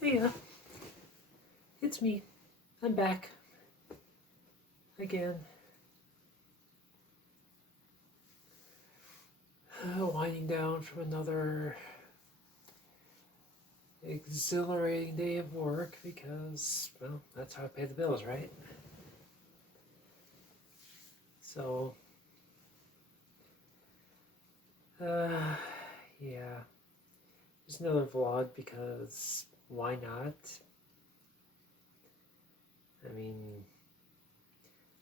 Hey, it's me. I'm back again. Winding down from another exhilarating day of work because, well, that's how I pay the bills, right? So, uh, yeah, just another vlog because why not? I mean,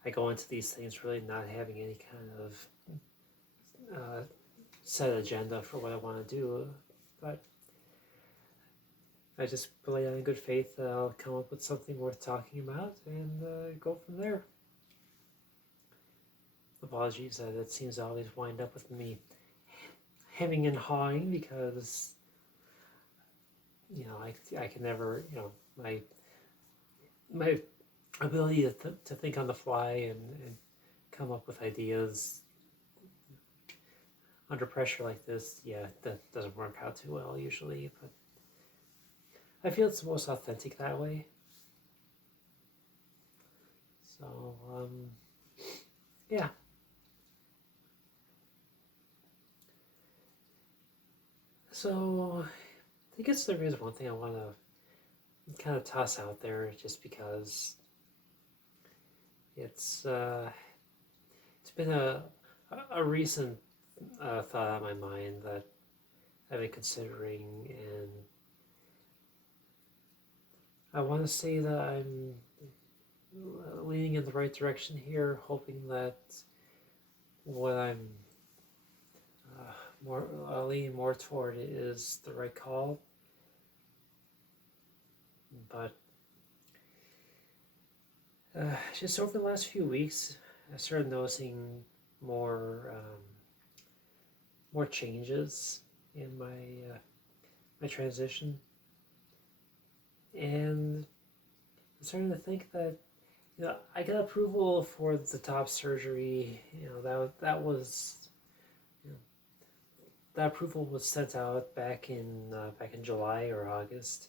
I go into these things really not having any kind of set agenda for what I want to do, but I just rely on good faith that I'll come up with something worth talking about and go from there. Apologies that it seems to always wind up with me hemming and hawing because I can never my ability to think on the fly and come up with ideas under pressure like this, yeah, that doesn't work out too well usually, but I feel it's the most authentic that way. So yeah. So I guess there is one thing I want to kind of toss out there, just because it's been a recent thought on my mind that I've been considering, and I want to say that I'm leaning in the right direction here, hoping that what I'm more leaning more toward is the right call. But just over the last few weeks, I started noticing more more changes in my transition, and I'm starting to think that I got approval for the top surgery. That approval was sent out back in July or August,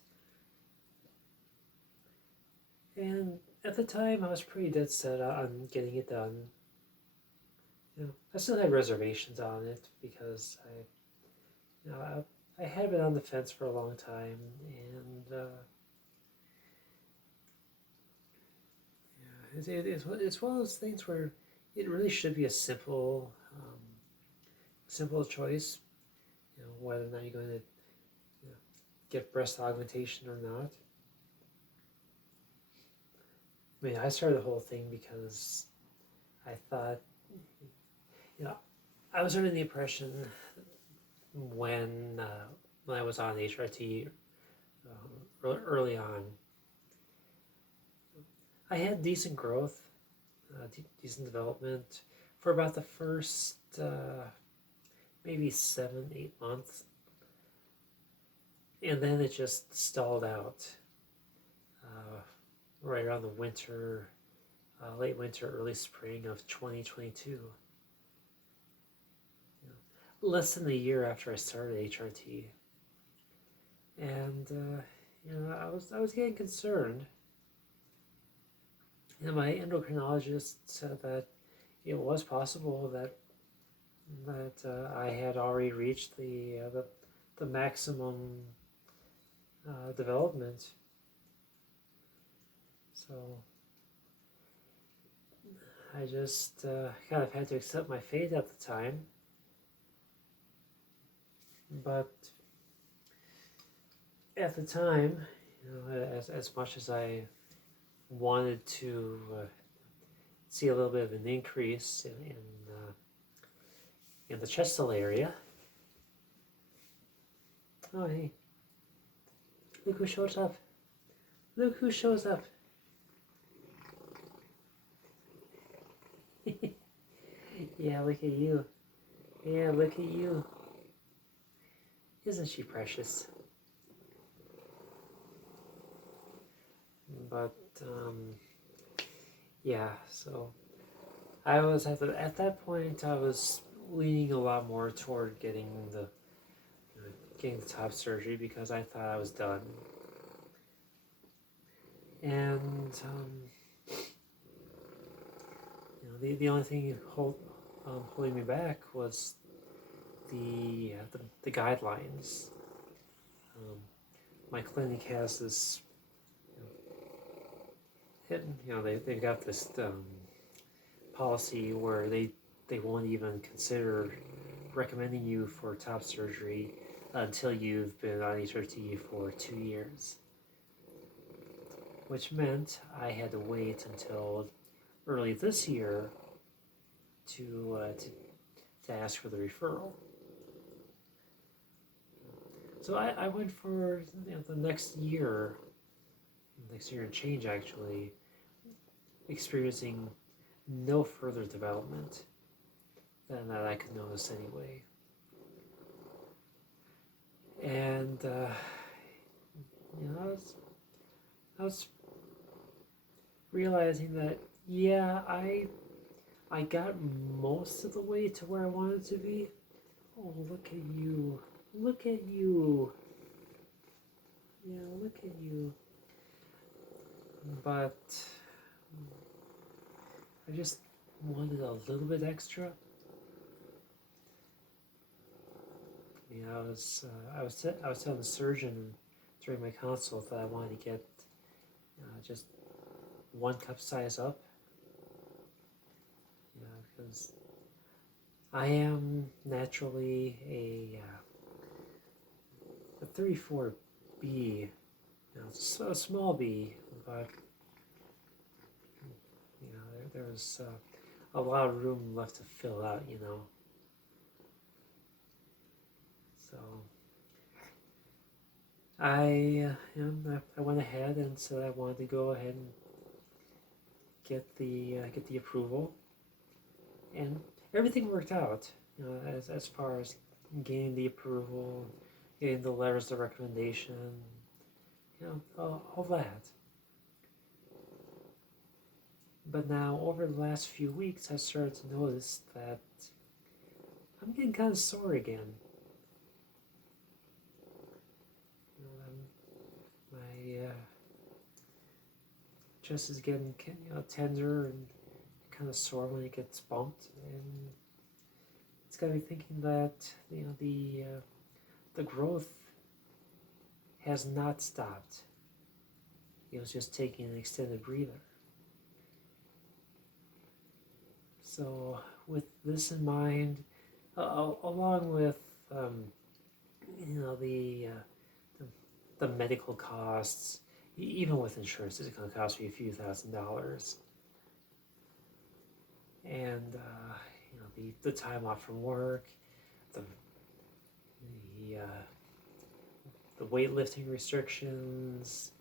and at the time I was pretty dead set on getting it done. I still had reservations on it because I had been on the fence for a long time, and it's one of those things where it really should be a simple choice. Whether or not you're going to get breast augmentation or not. I mean, I started the whole thing because I thought, I was under the impression when I was on HRT early on, I had decent growth, decent development for about the first maybe 7-8 months, and then it just stalled out right around the winter, late winter, early spring of 2022. Less than a year after I started HRT, and I was getting concerned. My endocrinologist said that it was possible that I had already reached the maximum development. So I just kind of had to accept my fate at the time. But at the time, as much as I wanted to see a little bit of an increase in the chestal area. Oh, hey, look who shows up! Look who shows up! Yeah, look at you. Yeah, look at you. Isn't she precious? But yeah, so I was at that point I was leaning a lot more toward getting the top surgery because I thought I was done. and the only thing holding me back was the guidelines. Um, my clinic has this, they've got this policy where they won't even consider recommending you for top surgery until you've been on HRT for 2 years, which meant I had to wait until early this year to ask for the referral. So I went for the next year and change actually, experiencing no further development than that I could notice anyway. And I was realizing that I got most of the way to where I wanted to be. Oh, look at you! Look at you! Yeah, look at you! But I just wanted a little bit extra. I was telling the surgeon during my consult that I wanted to get just 1 cup size up. Because I am naturally a 34B. It's a small B, but there's a lot of room left to fill out. So I went ahead and said I wanted to go ahead and get the approval, and everything worked out. As far as getting the approval, getting the letters of recommendation, all that. But now, over the last few weeks, I started to notice that I'm getting kind of sore again. My chest is getting tender and kind of sore when it gets bumped, and it's got me thinking that the growth has not stopped. It was just taking an extended breather. So with this in mind, along with the medical costs, even with insurance, it's going to cost me a few $1,000s, and the time off from work, the weightlifting restrictions,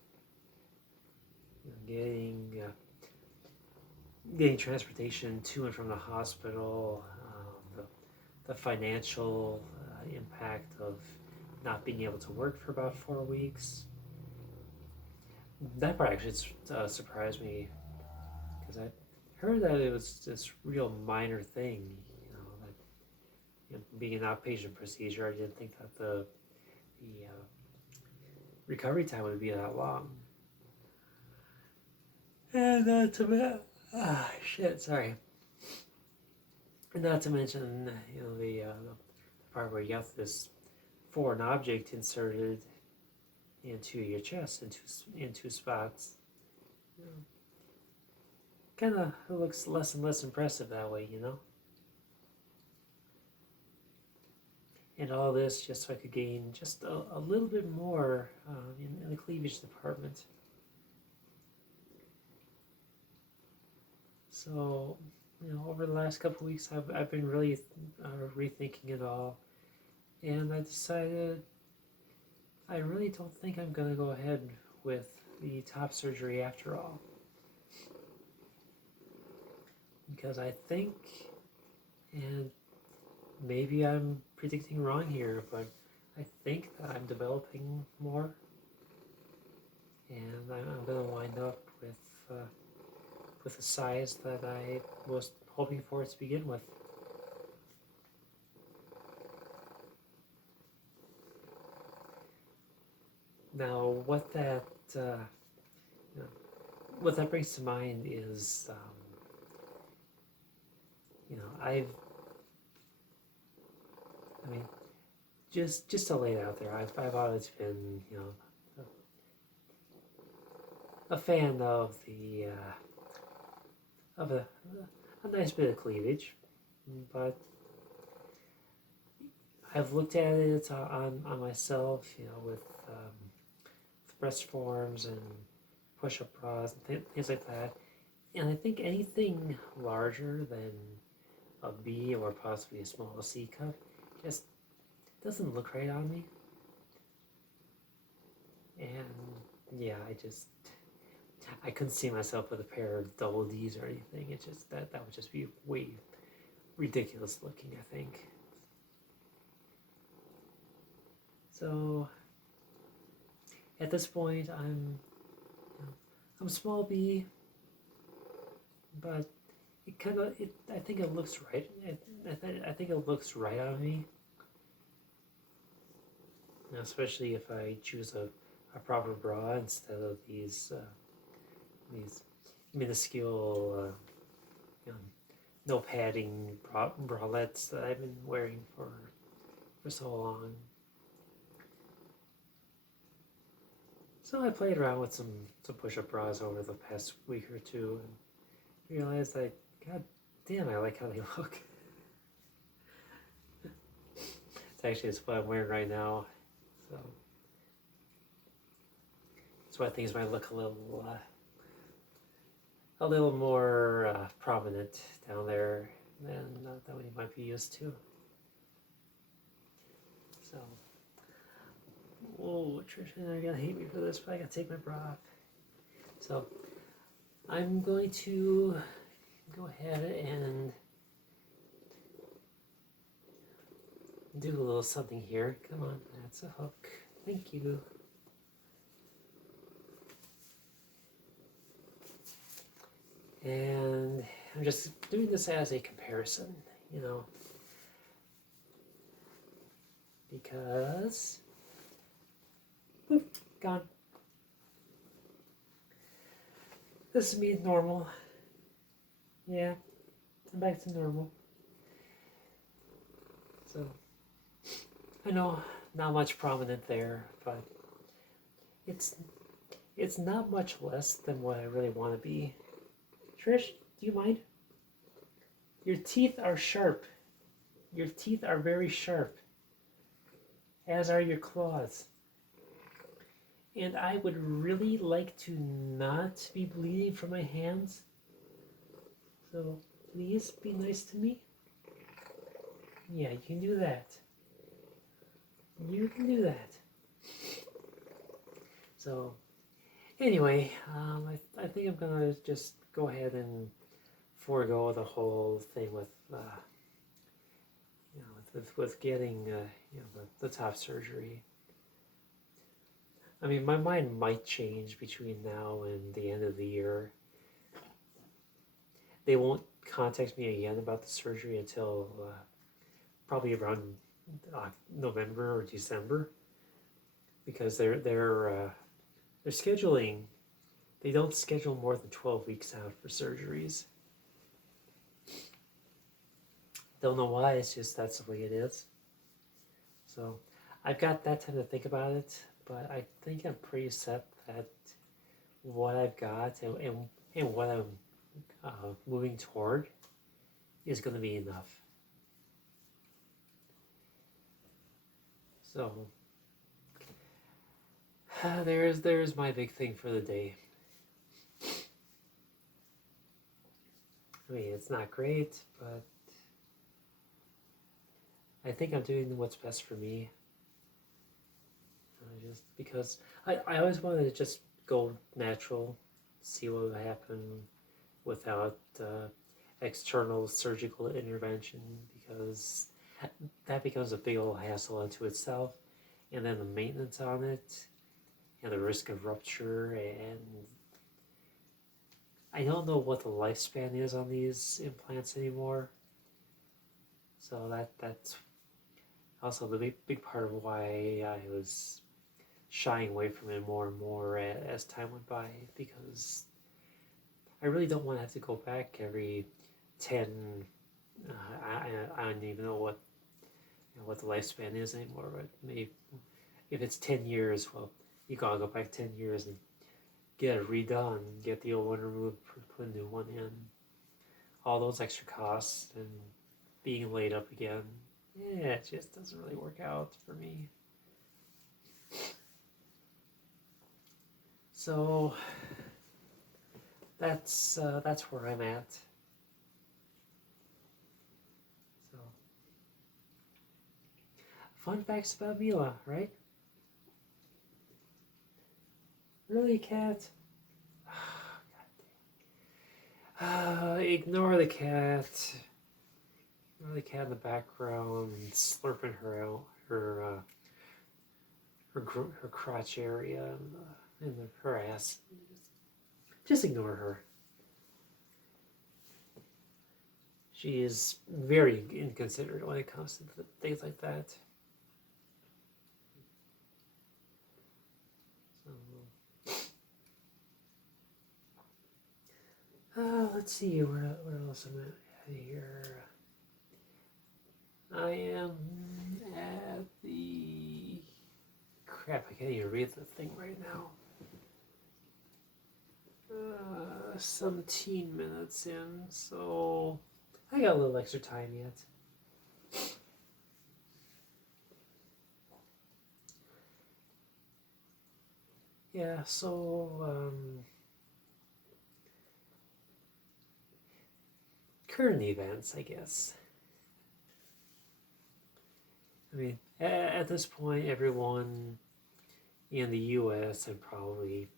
getting transportation to and from the hospital, the financial impact of not being able to work for about 4 weeks. That part actually surprised me, because I heard that it was this real minor thing, that being an outpatient procedure, I didn't think that the recovery time would be that long. And not to mention, the part where you have this foreign object inserted into your chest in two spots. Kind of looks less and less impressive that way, And all this just so I could gain just a little bit more in the cleavage department. So, over the last couple of weeks, I've been really rethinking it all, and I decided I really don't think I'm going to go ahead with the top surgery after all, because I think, and maybe I'm predicting wrong here, but I think that I'm developing more, and I'm going to wind up with a size that I was hoping for to begin with. Now, what that what that brings to mind is, I mean, just to lay it out there, I've always been, a fan of of a nice bit of cleavage, but I've looked at it on myself, with breast forms and push-up bras and things like that, and I think anything larger than a B or possibly a small C cup just doesn't look right on me. And yeah, I couldn't see myself with a pair of double D's or anything. It just that would just be way ridiculous looking, I think. So at this point, I'm small B, but I think it looks right. I think it looks right on me, especially if I choose a proper bra instead of these minuscule, no padding bralettes that I've been wearing for so long. So I played around with some push-up bras over the past week or two and realized that, god damn, I like how they look. It's what I'm wearing right now, so that's why things might look a little more prominent down there than we might be used to. So, whoa, Trisha, you're gonna hate me for this, but I gotta take my bra off. So, I'm going to go ahead and do a little something here. Come on, that's a hook. Thank you. And I'm just doing this as a comparison, because gone. This is me normal. Yeah, I'm back to normal. So I know not much prominent there, but it's not much less than what I really want to be. Trish, do you mind? Your teeth are sharp. Your teeth are very sharp, as are your claws. And I would really like to not be bleeding from my hands. So please be nice to me. Yeah, you can do that. You can do that. So anyway, I think I'm gonna just go ahead and forego the whole thing with with getting the top surgery. I mean, my mind might change between now and the end of the year. They won't contact me again about the surgery until probably around November or December, because they're scheduling. They don't schedule more than 12 weeks out for surgeries. Don't know why. It's just that's the way it is. So I've got that time to think about it, but I think I'm pretty set that what I've got and what I'm moving toward is going to be enough. So there's my big thing for the day. I mean, it's not great, but I think I'm doing what's best for me. Just because I always wanted to just go natural, see what would happen without external surgical intervention, because that becomes a big old hassle unto itself, and then the maintenance on it, and the risk of rupture, and I don't know what the lifespan is on these implants anymore. So that's also the big part of why I was shying away from it more and more as time went by, because I really don't want to have to go back every 10. I don't even know what the lifespan is anymore. But maybe if it's 10 years, well, you gotta go back 10 years and get it redone, get the old one removed, put a new one in. All those extra costs and being laid up again. Yeah, it just doesn't really work out for me. So that's where I'm at. So fun facts about Mila, right? Really, cat? Ignore the cat. Ignore the cat in the background, slurping her out, her crotch area and her ass. Just ignore her. She is very inconsiderate when it comes to things like that. So, let's see, where else am I at here? I am at the... Crap, I can't even read the thing right now. 17 minutes in, so I got a little extra time yet. Yeah, so current events, I guess. I mean, at this point, everyone in the U.S. and probably,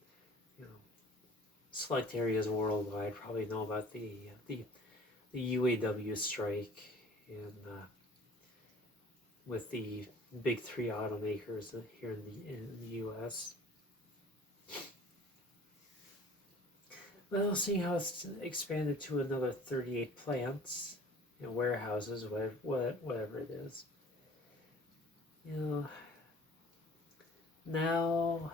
select areas worldwide probably know about the UAW strike and with the big three automakers here in the U.S. Well, seeing how it's expanded to another 38 plants and warehouses, whatever it is, now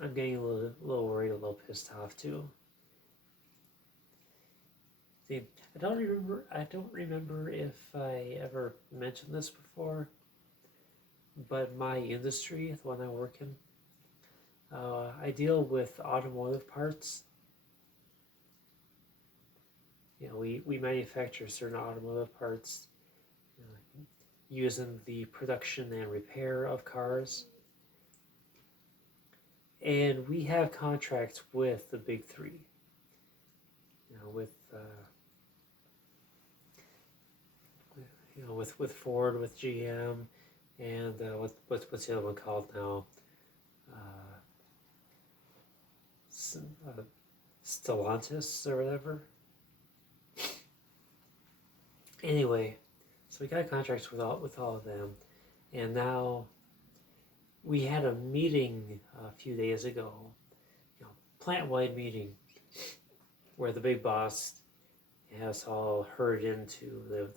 I'm getting a little worried, a little pissed off too. See, I don't remember if I ever mentioned this before, but my industry, the one I work in, I deal with automotive parts. We manufacture certain automotive parts used in the production and repair of cars. And we have contracts with the big three, with Ford, with GM, and what's the other one called now? Stellantis or whatever. Anyway, so we got contracts with all of them, and now we had a meeting a few days ago, plant-wide meeting, where the big boss has all herded into the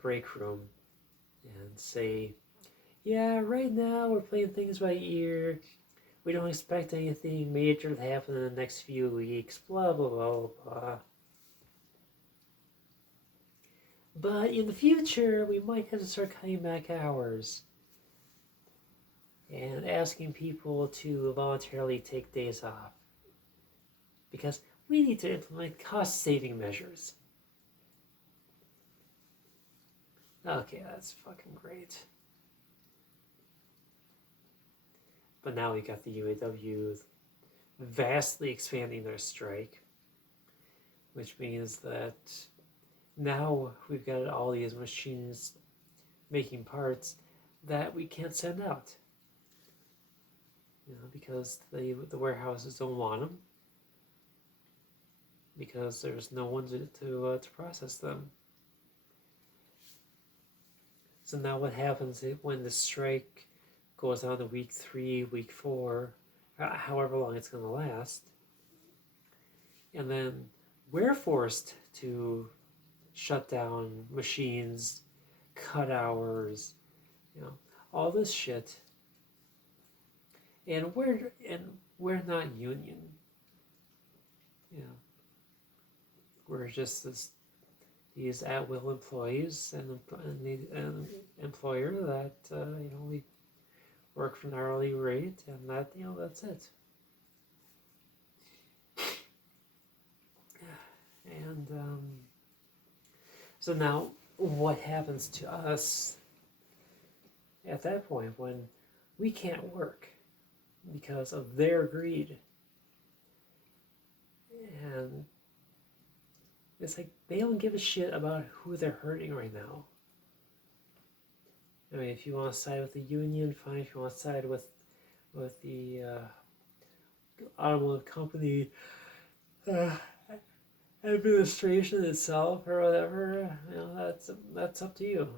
break room and say, yeah, right now we're playing things by ear. We don't expect anything major to happen in the next few weeks, blah, blah, blah, blah. But in the future, we might have to start cutting back hours and asking people to voluntarily take days off because we need to implement cost-saving measures. Okay, that's fucking great. But now we got the UAW vastly expanding their strike, which means that now we've got all these machines making parts that we can't send out, because the warehouses don't want them, because there's no one to process them. So now what happens when the strike goes on to week 3, week 4, however long it's going to last, and then we're forced to shut down machines, cut hours, all this shit, and we're not union. we're just these at-will employees and an employer that we work for an hourly rate, and that's it. And so now, what happens to us at that point when we can't work because of their greed? And it's like they don't give a shit about who they're hurting right now. I mean, if you want to side with the union, fine. If you want to side with the automotive company administration itself or whatever, that's up to you.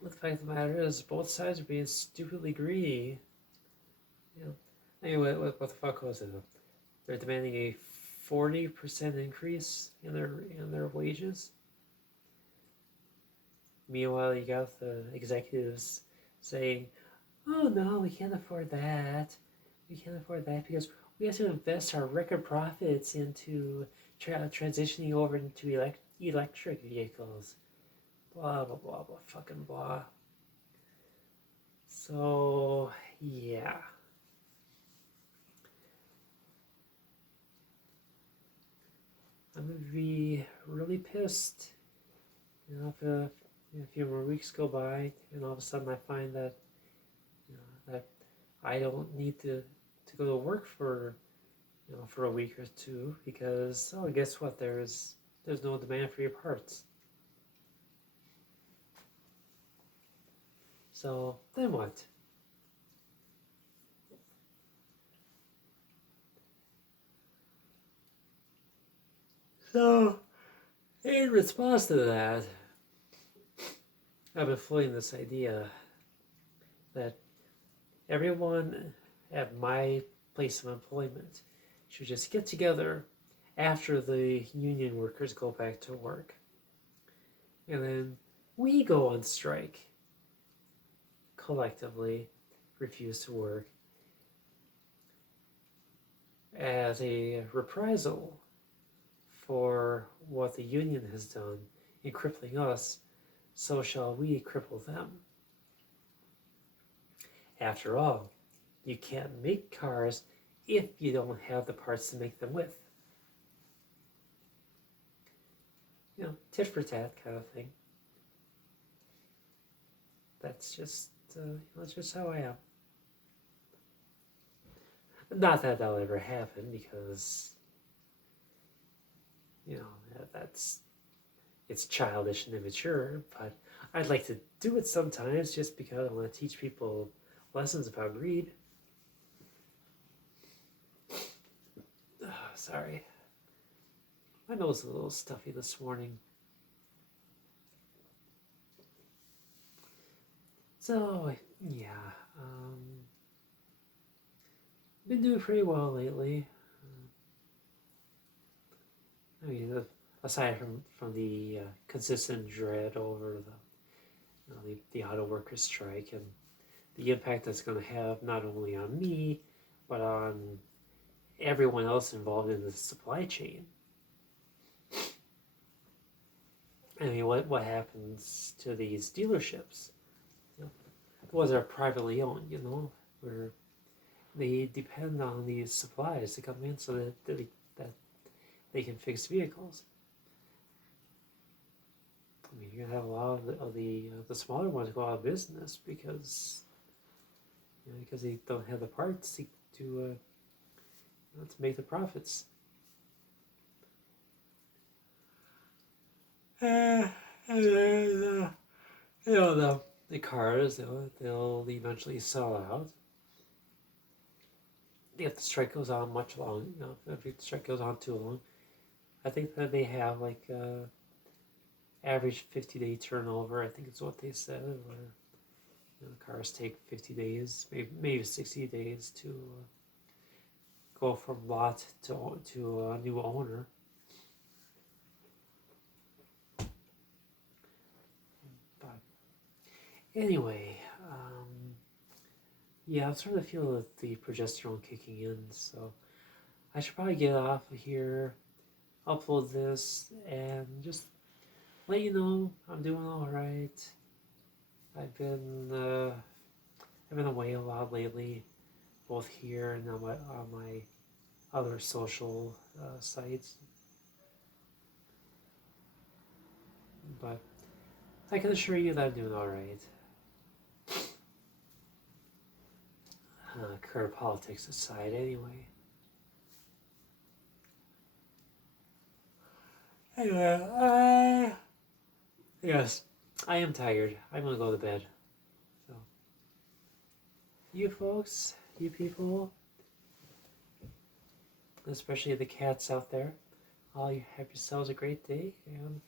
But the fact of the matter is, both sides are being stupidly greedy. Anyway, what the fuck was it? They're demanding a 40% increase in their wages. Meanwhile, you got the executives saying, "Oh no, we can't afford that. We can't afford that because we have to invest our record profits into transitioning over into electric vehicles." Blah blah blah blah fucking blah. So yeah. I'm gonna be really pissed. If a few more weeks go by, and all of a sudden I find that that I don't need to go to work for a week or two because guess what? There's no demand for your parts. So then what? So in response to that, I've been floating this idea that everyone at my place of employment should just get together after the union workers go back to work. And then we go on strike. Collectively refuse to work as a reprisal for what the union has done in crippling us, so shall we cripple them. After all, you can't make cars if you don't have the parts to make them with. Tit for tat kind of thing. That's just how I am. Not that that'll ever happen because it's childish and immature, but I'd like to do it sometimes just because I want to teach people lessons about greed. Sorry. My nose is a little stuffy this morning. So, yeah. Been doing pretty well lately. I mean, aside from the consistent dread over the auto workers strike and the impact that's going to have not only on me, but on everyone else involved in the supply chain. I mean, what happens to these dealerships? The ones that are privately owned, where they depend on these supplies to come in so that they can fix vehicles. I mean, you're gonna have a lot of the smaller ones go out of business because they don't have the parts to make the profits. And then, the cars they'll eventually sell out. If the strike goes on much long, if the strike goes on too long, I think that they have like average 50-day turnover. I think it's what they said, where the cars take 50 days, maybe 60 days to go from lot to a new owner. But anyway, yeah, I'm starting to feel the progesterone kicking in, so I should probably get off of here. upload this and just let you know I'm doing all right. I've been away a lot lately, both here and on my other social sites. But I can assure you that I'm doing all right. Current politics aside, anyway. Anyway, yes, I am tired. I'm gonna go to bed. So, you folks, you people, especially the cats out there, all you have yourselves a great day, and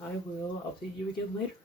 I will update you again later.